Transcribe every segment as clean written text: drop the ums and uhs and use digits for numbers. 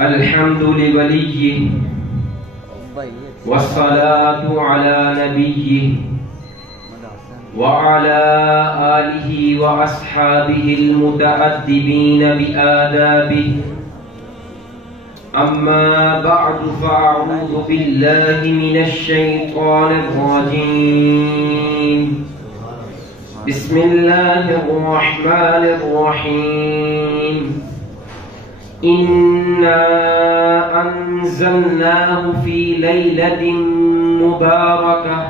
الحمد لوليه والصلاة على نبيه وعلى آله وأصحابه المتأدبين بآدابه. أما بعد فأعوذ بالله من الشيطان الرجيم. بسم الله الرحمن الرحيم. إنا أنزلناه في ليلة مباركة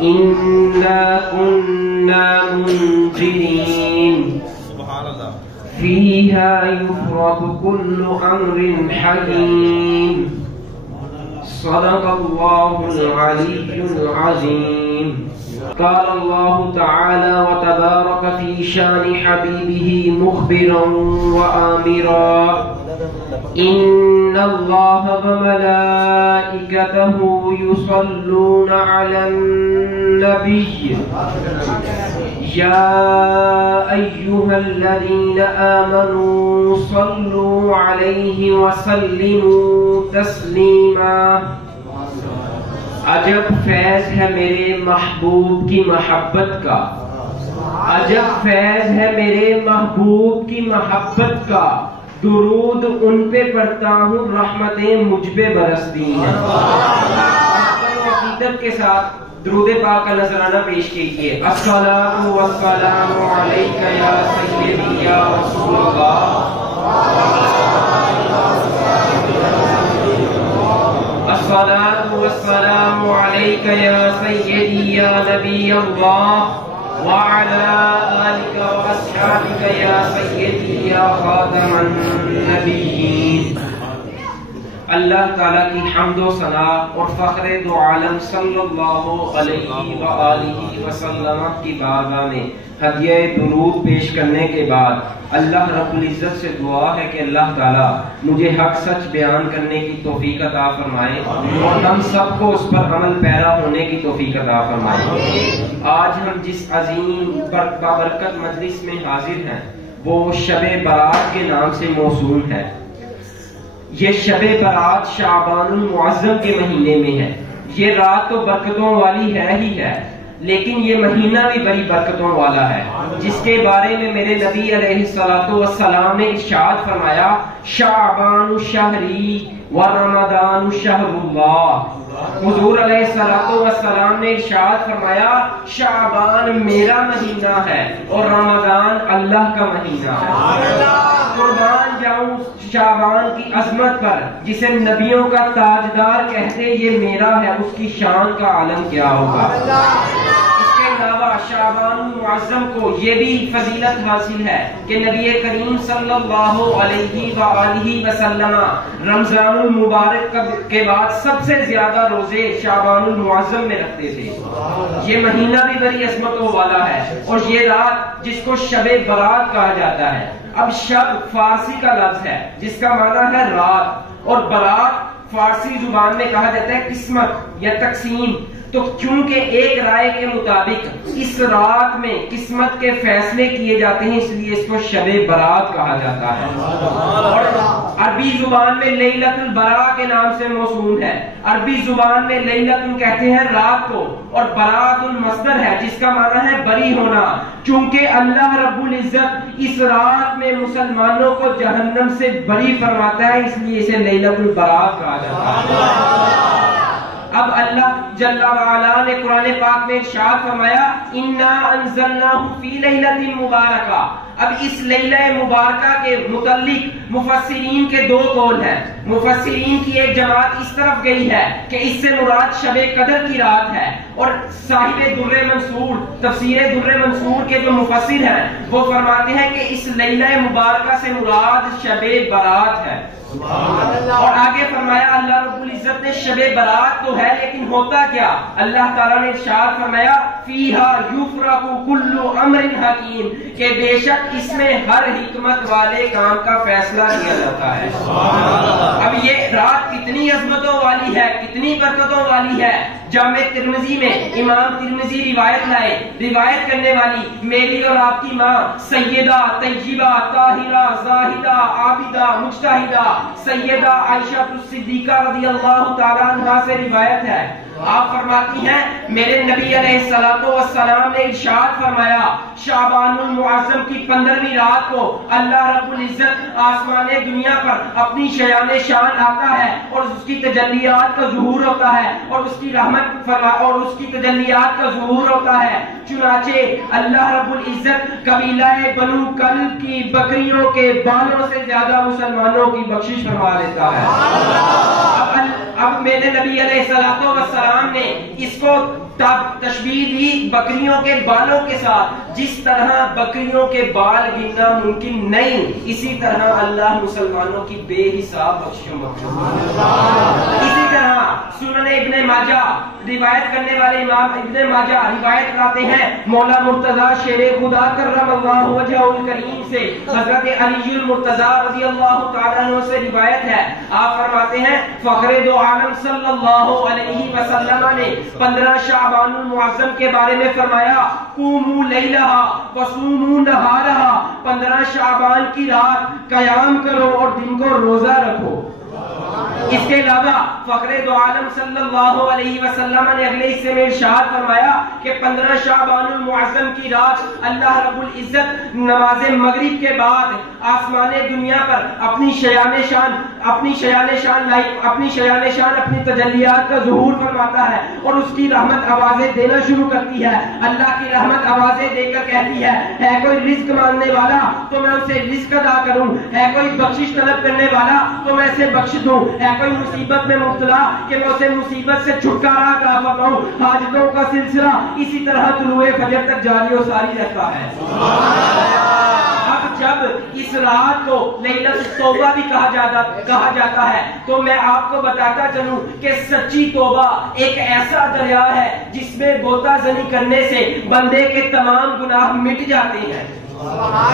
إنا كنا منذرين فيها يفرق كل أمر حكيم. صدق الله العلي العظيم. قال الله تعالى وتبارك في شان حبيبه مخبرا وآمرا إن الله وملائكته يصلون على النبي يا أيها الذين آمنوا صلوا عليه وسلموا تسليما. عجب فیض ہے میرے محبوب کی محبت کا، عجب فیض ہے میرے محبوب کی محبت کا، درود ان پہ پڑھتا ہوں رحمتیں مجھ پہ برستی ہیں۔ عقیدت کے ساتھ درود پاک کا نذرانہ پیش کیجئے۔ الصلاۃ والسلام علیک یا سیدی یا رسول اللہ۔ الصلاۃ والسلام علیک یا سیدی یا نبی اللہ وعلی آلک واصحابک یا سیدی یا خاتم النبیین۔ اللہ تعالیٰ کی حمد و ثنا اور فخر دو عالم صلی اللہ علیہ وآلہ وسلم کی بارگاہ میں ہدیہ درود پیش کرنے کے بعد اللہ رب العزت سے دعا ہے کہ اللہ تعالیٰ مجھے حق سچ بیان کرنے کی توفیق عطا فرمائے اور ہم سب کو اس پر عمل پیرا ہونے کی توفیق عطا فرمائے۔ آج ہم جس عظیم بابرکت مجلس میں حاضر ہیں وہ شب برات کے نام سے موسوم ہے۔ یہ شب برات شعبان المعظم کے مہینے میں ہے۔ یہ رات تو برکتوں والی ہے ہی ہے، لیکن یہ مہینہ بھی بڑی برکتوں والا ہے، جس کے بارے میں میرے نبی علیہ السلام نے ارشاد فرمایا شعبان شہری و رمضان شہر اللہ۔ حضور علیہ السلام نے ارشاد فرمایا شعبان میرا مہینہ ہے اور رمضان اللہ کا مہینہ ہے۔ قربان جاؤں شعبان کی عظمت پر، جسے نبیوں کا تاجدار کہتے یہ میرا ہے، اس کی شان کا عالم کیا ہوگا۔ اس کے علاوہ شعبان المعظم کو یہ بھی فضیلت حاصل ہے کہ نبی کریم صلی اللہ علیہ وآلہ وسلم رمضان المبارک کے بعد سب سے زیادہ روزے شعبان المعظم میں رکھتے تھے۔ یہ مہینہ بھی بڑی عظمتوں والا ہے اور یہ رات جس کو شب برات کہا جاتا ہے۔ اب شب فارسی کا لفظ ہے جس کا معنی ہے رات، اور برات فارسی زبان میں کہا جاتا ہے قسمت یا تقسیم۔ تو چونکہ ایک رائے کے مطابق اس رات میں قسمت کے فیصلے کیے جاتے ہیں، اس لیے اس کو شب برات کہا جاتا ہے۔ اور عربی زبان میں لیلۃ البراء کے نام سے موسوم ہے۔ عربی زبان میں لیلۃ کہتے ہیں رات کو، اور برات مصدر ہے جس کا معنی ہے بری ہونا۔ چونکہ اللہ رب العزت اس رات میں مسلمانوں کو جہنم سے بری فرماتا ہے، اس لیے اسے لیلۃ البراء کہا جاتا ہے۔ اب اللہ جل وعلا نے قرآن پاک میں ارشاد فرمایا انا انزلناہ فی لیلۃ مبارکہ۔ اب اس لیلہ مبارکہ کے متعلق مفسرین کے دو قول ہیں۔ مفسرین کی ایک جماعت اس طرف گئی ہے کہ اس سے مراد شب قدر کی رات ہے، اور صاحب در منصور تفسیر در منصور کے جو مفسر ہیں وہ فرماتے ہیں کہ اس لیلہ مبارکہ سے مراد شب برات ہے۔ اور آگے فرمایا اللہ رب العزت نے شب برات تو ہے لیکن ہوتا کیا؟ اللہ تعالیٰ نے ارشاد فرمایا فیہا یفرق کل امر حکیم، کہ بے شک اس میں ہر حکمت والے کام کا فیصلہ کیا جاتا ہے۔ اب یہ رات کتنی عظمتوں والی ہے، کتنی برکتوں والی ہے۔ جامع ترمذی میں امام ترمذی روایت لائے، روایت کرنے والی میری اور آپ کی ماں سیدہ طیبہ طاہرہ زاہدہ عابدہ مجتہدہ سیدہ عائشہ الصدیقہ رضی اللہ تعالیٰ عنہا سے روایت ہے۔ آپ فرماتی ہیں میرے نبی علیہ الصلوۃ والسلام نے ارشاد فرمایا شعبان المعظم کی 15ویں رات کو اللہ رب العزت آسمان دنیا پر اپنی شیان شان آتا ہے اور اس کی تجلیات کا ظہور ہوتا ہے اور اس کی رحمت اور اس کی تجلیات کا ظہور ہوتا ہے۔ چنانچہ اللہ رب العزت قبیلہ بنو کلب کی بکریوں کے بالوں سے زیادہ مسلمانوں کی بخشش فرما دیتا ہے۔ اب میرے نبی علیہ الصلوۃ والسلام نے اس کو تشبیہ دی بکریوں کے بالوں کے ساتھ۔ جس طرح بکریوں کے بال گننا ممکن نہیں، اسی طرح اللہ مسلمانوں کی بے حساب بخشش اسی طرح سنن ابن ماجہ روایت کرنے والے امام ابن ماجہ روایت لاتے ہیں مولا مرتضی شیر خدا کرم اللہ وجہہ الکریم سے حضرت علی المرتضی رضی اللہ تعالیٰ عنہ سے روایت ہے۔ آپ فرماتے ہیں فخر دو عالم صلی اللہ علیہ وسلم نے 15 شعبان المعظم کے بارے میں فرمایا قوموا لیلہا وصوموا نہارہا، 15 شعبان کی رات قیام کرو اور دن کو روزہ رکھو۔ اس کے علاوہ فخر دو عالم صلی اللہ علیہ وسلم نے اگلے حصے میں ارشاد فرمایا کہ 15 شعبان المعظم کی رات اللہ رب العزت نماز مغرب کے بعد آسمان دنیا پر اپنی شیان شان اپنی تجلیات کا ظہور فرماتا ہے اور اس کی رحمت آوازیں دینا شروع کرتی ہے۔ اللہ کی رحمت آوازیں دے کر کہتی ہے کوئی رزق مانگنے والا تو میں اسے رزق عطا کروں، ہے کوئی بخشش طلب کرنے والا تو میں اسے بخش دوں، ہے کوئی مصیبت میں مبتلا کہ میں اسے مصیبت سے چھٹکارا عطا فرماؤں۔ حاجتوں کا سلسلہ اسی طرح طلوع فجر تک جاری و ساری رہتا ہے۔ اب جب اس رات کو لیلۃ التوبہ بھی کہا جاتا ہے تو میں آپ کو بتاتا چلوں کہ سچی توبہ ایک ایسا دریا ہے جس میں غوطہ زنی کرنے سے بندے کے تمام گناہ مٹ جاتے ہیں،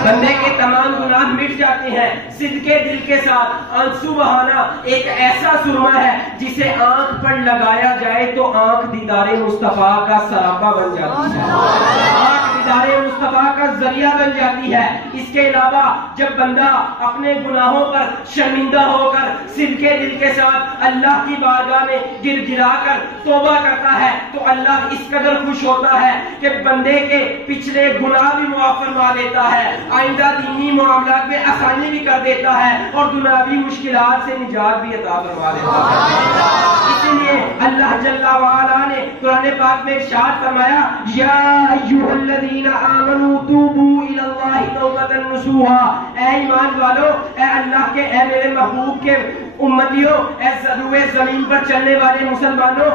بندے کے تمام گناہ مٹ جاتے ہیں۔ صدقے دل کے ساتھ آنسو بہانا ایک ایسا سرما ہے جسے آنکھ پر لگایا جائے تو آنکھ دیدار مصطفیٰ کا سراپا بن جاتی ہے، آنکھ دیدار مصطفیٰ کا ذریعہ بن جاتی ہے۔ اس کے علاوہ جب بندہ اپنے گناہوں پر شرمندہ ہو کر صدقے دل کے ساتھ اللہ کی بارگاہ میں گر گرا کر توبہ کرتا ہے تو اللہ اس قدر خوش ہوتا ہے کہ بندے کے پچھلے گناہ بھی معاف فرما دیتا ہے، آئندہ دینی معاملات میں آسانی بھی کر دیتا ہے اور دنیاوی مشکلات سے نجات بھی عطا فرما دیتا ہے۔ اسی لیے اللہ جل وعلا نے قرآن پاک میں ارشاد فرمایا یا ایھا الذین آمنوا توبوا الی اللہ توبۃ نصوحا، اے ایمان والو، اے اللہ کے، اے میرے محبوب کے امتیوں، اے روئے زمین پر چلنے والے مسلمانوں،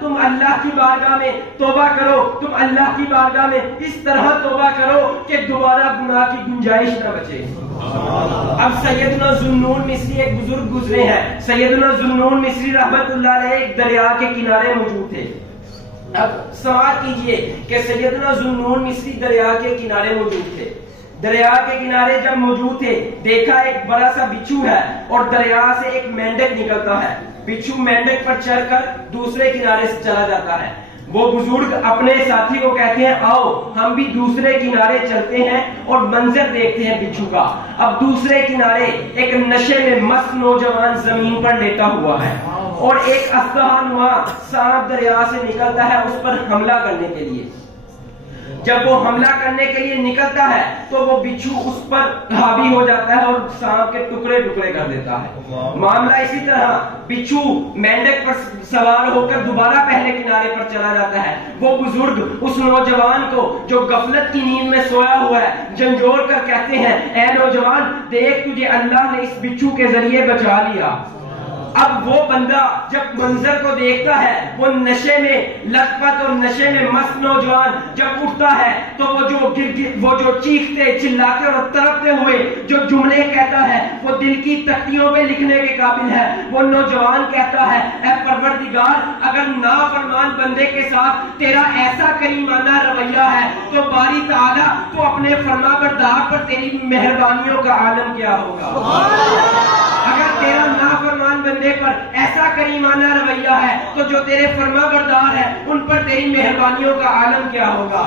تم اللہ کی بارگاہ میں توبہ کرو، تم اللہ کی بارگاہ میں اس طرح توبہ کرو کہ دوبارہ گناہ کی گنجائش نہ بچے۔ اب سیدنا ذوالنون مصری ایک بزرگ گزرے ہیں، سیدنا ذوالنون مصری رحمت اللہ علیہ ایک دریا کے کنارے موجود تھے۔ اب سوال کیجئے کہ سیدنا ذوالنون مصری دریا کے کنارے موجود تھے، دریا کے کنارے جب موجود تھے دیکھا ایک بڑا سا بچھو ہے اور دریا سے ایک مینڈک نکلتا ہے، بچھو مینڈک پر چڑھ کر دوسرے کنارے سے چلا جاتا ہے۔ وہ بزرگ اپنے ساتھی کو کہتے ہیں آؤ ہم بھی دوسرے کنارے چلتے ہیں اور منظر دیکھتے ہیں بچھو کا۔ اب دوسرے کنارے ایک نشے میں مست نوجوان زمین پر لیٹا ہوا ہے اور ایک اسدحہ سانپ دریا سے نکلتا ہے اس پر حملہ کرنے کے لیے۔ جب وہ حملہ کرنے کے لیے نکلتا ہے تو وہ بچھو اس پر حاوی ہو جاتا ہے اور سانپ کے ٹکڑے ٹکڑے کر دیتا ہے۔ معاملہ اسی طرح بچھو مینڈک پر سوار ہو کر دوبارہ پہلے کنارے پر چلا جاتا ہے۔ وہ بزرگ اس نوجوان کو جو غفلت کی نیند میں سویا ہوا ہے جھنجھوڑ کر کہتے ہیں اے نوجوان دیکھ تجھے اللہ نے اس بچھو کے ذریعے بچا لیا، اب وہ بندہ جب منظر کو دیکھتا ہے، وہ نشے میں لت پت اور نشے میں مست نوجوان جب اٹھتا ہے تو وہ جو چیختے چلاتے اور تڑپتے ہوئے جو جملے کہتا ہے وہ دل کی تختیوں پہ لکھنے کے قابل ہے۔ وہ نوجوان کہتا ہے اے پروردگار، اگر نافرمان بندے کے ساتھ تیرا ایسا کریمانہ رویہ ہے تو باری تعالیٰ تو اپنے فرما بردار پر تیری مہربانیوں کا عالم کیا ہوگا۔ اگر تیرا نافرمان بندے پر ایسا کریمانہ رویہ ہے تو جو تیرے فرما بردار ہے ان پر تیری مہربانیوں کا عالم کیا ہوگا۔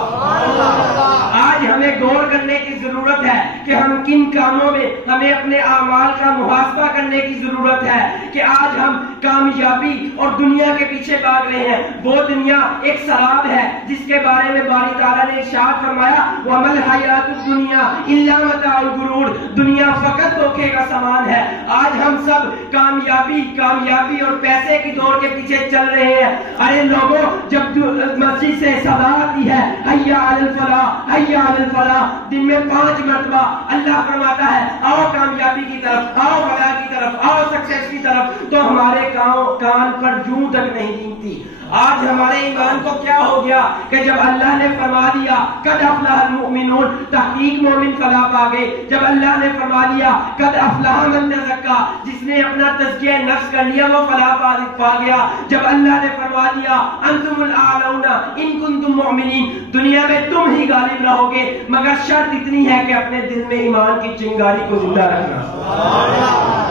آج ہمیں غور کرنے کی ضرورت ہے کہ ہم کن کاموں میں ہمیں اپنے اعمال کا محاسبہ کرنے کی ضرورت ہے کہ آج ہم کامیابی اور دنیا کے پیچھے بھاگ رہے ہیں۔ وہ دنیا ایک سراب ہے جس کے بارے میں باری تعالیٰ نے ارشاد فرمایا وَمَا الْحَيَاةُ الدُّنْيَا إِلَّا مَتَاعُ الْغُرُورِ، دنیا فقط دھوکے کا سامان ہے۔ آج ہم سب کامیابی اور پیسے کی دوڑ کے پیچھے چل رہے ہیں۔ ارے لوگوں، جب مسجد سے صدا آتی ہے حی علی الفلاح حی علی الفلاح، دن میں 5 مرتبہ اللہ فرماتا ہے آؤ کامیابی کی طرف، آؤ فلاح کی طرف، آؤ سکسیس کی طرف، تو ہمارے کان پر جوں تک نہیں گنتی۔ آج ہمارے ایمان کو کیا ہو گیا کہ جب اللہ نے فرما دیا قد افلح المؤمنون، تحقیق مومن فلاح پا گئے۔ جب اللہ نے فرما دیا قد افلح من تزکا، جس نے اپنا تزکیہ نفس کر لیا وہ فلاح پا گیا۔ جب اللہ نے فرما دیا انتم الاعلون ان کنتم مؤمنین، دنیا میں تم ہی غالب رہو گے، مگر شرط اتنی ہے کہ اپنے دل میں ایمان کی چنگاری کو زندہ رکھنا۔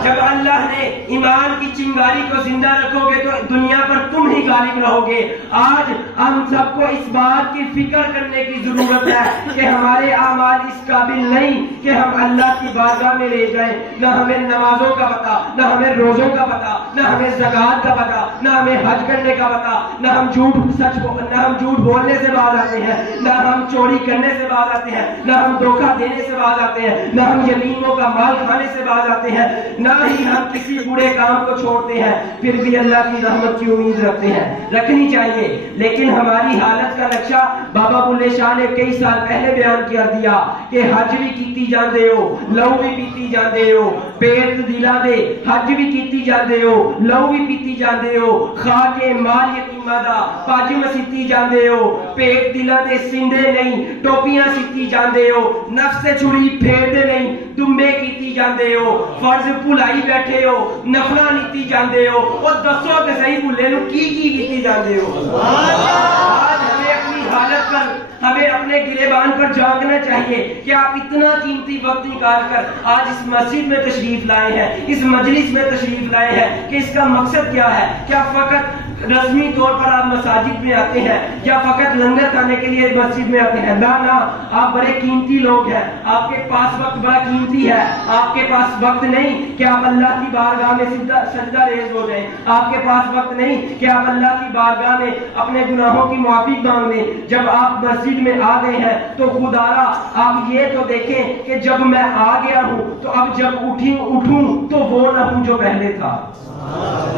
جب اللہ نے ایمان کی چنگاری کو زندہ رکھو گے تو دنیا پر تم ہی غالب رہو گے۔ آج ہم سب کو اس بات کی فکر کرنے کی ضرورت ہے کہ ہمارے اعمال اس قابل نہیں کہ ہم اللہ کی بارگاہ میں لے جائیں۔ نہ ہمیں نمازوں کا پتہ، نہ ہمیں روزوں کا پتہ، نہ ہمیں زکوٰۃ کا پتہ، نہ ہمیں حج کرنے کا پتہ، نہ ہم جھوٹ بولنے سے باز آتے ہیں، نہ ہم چوری کرنے سے باز آتے ہیں، نہ ہم دھوکہ دینے سے باز آتے ہیں، نہ ہم یتیموں کا مال کھانے سے باز آتے ہیں، نہ ہی ہم کسی برے کام کو چھوڑتے ہیں، پھر بھی اللہ کی رحمت کی امید رکھتے ہیں، رکھنی چاہیے۔ لیکن ہماری حالت کا نقشہ بابا بلے شاہ نے کئی سال پہلے بیان کر دیا کہ حج بھی کیتی جاندے ہو، لہو بھی پیتی جاندے ہو، پیٹ دلا دے حج بھی کیتی جاندے ہو، لہو بھی پیتی جاندے ہو، کھا کے مال یتیمہ دا پاج مسیتی جاندے ہو، پیٹ دلا دے سندے نہیں ٹوپیاں سیتی جاندے ہو، نفس سے چھڑی پھیر دے نہیں دمبے کیتی جاندے ہو، فرض بھلائی بیٹھے ہو، نفلہ نیتی جاندے ہو، اور دسو کہ صحیح بھولے نو کی کیتی جاندے ہو۔ آج ہمیں اپنی حالت پر، ہمیں اپنے گریبان پر جانگنا چاہیے کہ آپ اتنا قیمتی وقت نکال کر آج اس مسجد میں تشریف لائے ہیں، اس مجلس میں تشریف لائے ہیں کہ اس کا مقصد کیا ہے؟ کیا فقط رسمی طور پر آپ مساجد میں آتے ہیں یا فقط لنگر کھانے کے لیے مسجد میں آتے ہیں؟ نہ، آپ بڑے قیمتی لوگ ہیں، آپ کے پاس وقت بڑا قیمتی ہے، آپ کے پاس وقت نہیں کہ آپ اللہ کی بارگاہ میں سجدہ ریز ہو جائیں، آپ کے پاس وقت نہیں کہ آپ اللہ کی بارگاہ میں اپنے گناہوں کی معافی مانگ لیں۔ جب آپ مسجد میں آ گئے ہیں تو خدا را آپ یہ تو دیکھیں کہ جب میں آ گیا ہوں تو اب جب اٹھوں تو وہ نہ ہوں جو پہلے تھا۔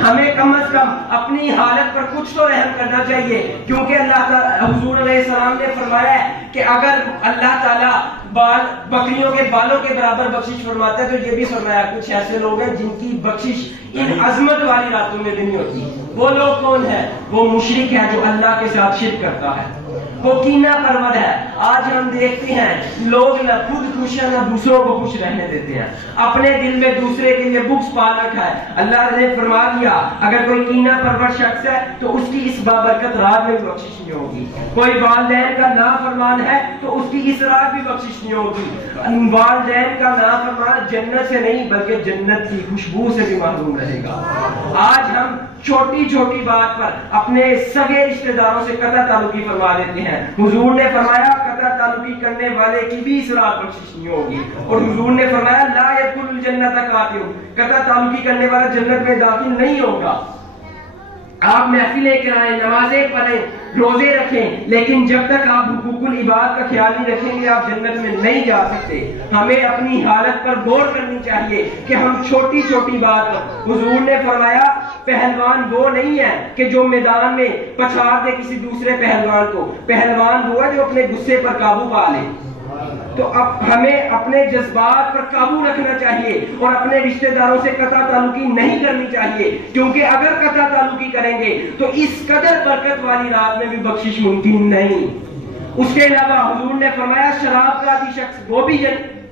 ہمیں کم از کم اپنی حالت پر کچھ تو رحم کرنا چاہیے، کیونکہ اللہ تعالیٰ حضور علیہ السلام نے فرمایا ہے کہ اگر اللہ تعالیٰ بکریوں کے بالوں کے برابر بخشش فرماتا ہے تو یہ بھی فرمایا کچھ ایسے لوگ ہیں جن کی بخشش ان عظمت والی راتوں میں بھی نہیں ہوتی۔ وہ لوگ کون ہے؟ وہ مشرک ہے جو اللہ کے ساتھ شرک کرتا ہے، وہ کینہ پرور ہے۔ آج ہم دیکھتے ہیں لوگ نہ خود خوش ہیں نہ دوسروں کو خوش رہنے دیتے ہیں، اپنے دل میں دوسرے کے لیے بغض پال رکھا ہے۔ اللہ نے فرما دیا اگر کوئی کینہ پرور شخص ہے تو اس کی اس بابرکت رات میں بھی بخشش نہیں ہوگی، کوئی والدین کا نافرمان ہے تو اس کی اس رات بھی بخشش نہیں ہوگی۔ والدین کا نافرمان جنت سے نہیں بلکہ جنت کی خوشبو سے بھی محروم رہے گا۔ آج ہم چھوٹی چھوٹی بات پر اپنے سگے رشتہ داروں سے قطع تعلقی فرما دیتے ہیں۔ حضور نے فرمایا قطع تعلقی کرنے والے کی بھی اس رات بخشش نہیں ہوگی، اور حضور نے فرمایا لا يدخل الجنت قاطع، قطع تعلقی کرنے والا جنت میں داخل نہیں ہوگا۔ آپ محفلیں کرائیں، نمازیں پڑھیں، روزے رکھیں، لیکن جب تک آپ حقوق العباد کا خیال نہیں رکھیں گے آپ جنت میں نہیں جا سکتے۔ ہمیں اپنی حالت پر غور کرنی چاہیے کہ ہم چھوٹی چھوٹی بات پر، حضور نے فرمایا پہلوان وہ نہیں ہے کہ جو میدان میں پچھاڑ دے کسی دوسرے پہلوان کو، پہلوان وہ ہے جو اپنے غصے پر قابو پا لے۔ تو اب ہمیں اپنے جذبات پر قابو رکھنا چاہیے اور اپنے رشتہ داروں سے قطع تعلقی نہیں کرنی چاہیے، کیونکہ اگر قطع تعلقی کریں گے تو اس قدر برکت والی رات میں بھی بخشش ممکن نہیں۔ اس کے علاوہ حضور نے فرمایا شراب کا عادی شخص وہ بھی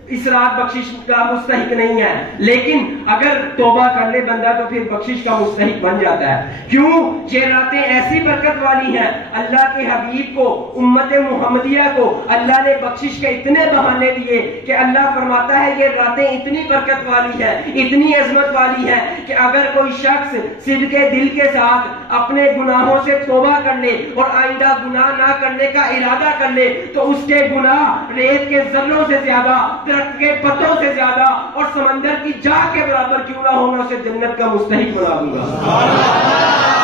اس رات بخشش کا مستحق نہیں ہے، لیکن اگر توبہ کر لے بندہ تو پھر بخشش کا مستحق بن جاتا ہے۔ کیوں؟ یہ راتیں ایسی برکت والی ہیں، اللہ کے حبیب کو، امت محمدیہ کو اللہ نے بخشش کے اتنے بہانے دیے کہ اللہ فرماتا ہے یہ راتیں اتنی برکت والی ہے، اتنی عظمت والی ہے کہ اگر کوئی شخص صدق دل کے ساتھ اپنے گناہوں سے توبہ کر لے اور آئندہ گناہ نہ کرنے کا ارادہ کر لے تو اس کے گناہ ریت کے ذروں سے زیادہ، درخت کے پتوں سے زیادہ اور سمندر کی جاہ کے برابر کیوں نہ ہونا، اسے جنت کا مستحق بنا دوں گا۔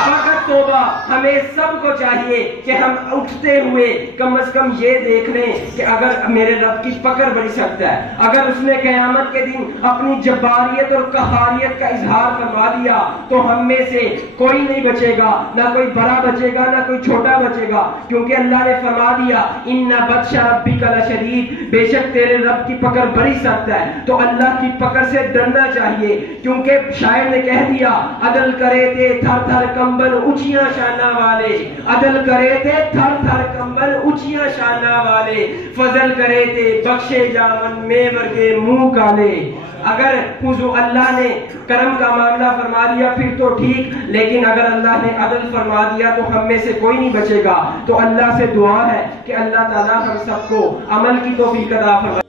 فقط توبہ ہمیں سب کو چاہیے کہ ہم اٹھتے ہوئے کم از کم یہ دیکھ لیں کہ اگر میرے رب کی پکڑ بڑی سخت ہے، اگر اس نے قیامت کے دن اپنی جباریت اور قہاریت کا اظہار فرما دیا تو ہم میں سے کوئی نہیں بچے گا، نہ کوئی بڑا بچے گا نہ کوئی چھوٹا بچے گا، کیونکہ اللہ نے فرما دیا ان بطش ربک لشدید، بے شک تیرے رب کی پکڑ بڑی سخت ہے۔ تو اللہ کی پکڑ سے ڈرنا چاہیے، کیونکہ شاعر نے کہہ دیا عدل کرے تھے تھر تھر کمبل اونچیاں شانہ والے، عدل کرے تھے تھر تھر کمبل اونچیاں شانہ والے، فضل کرے تھے بخشے جاون میں ورگے منہ کالے۔ اگر حضور اللہ نے کرم کا معاملہ فرما دیا پھر تو ٹھیک، لیکن اگر اللہ نے عدل فرما دیا تو ہم میں سے کوئی نہیں بچے گا۔ تو اللہ سے دعا ہے کہ اللہ تعالیٰ ہم سب کو عمل کی توفیق عطا فرمائے۔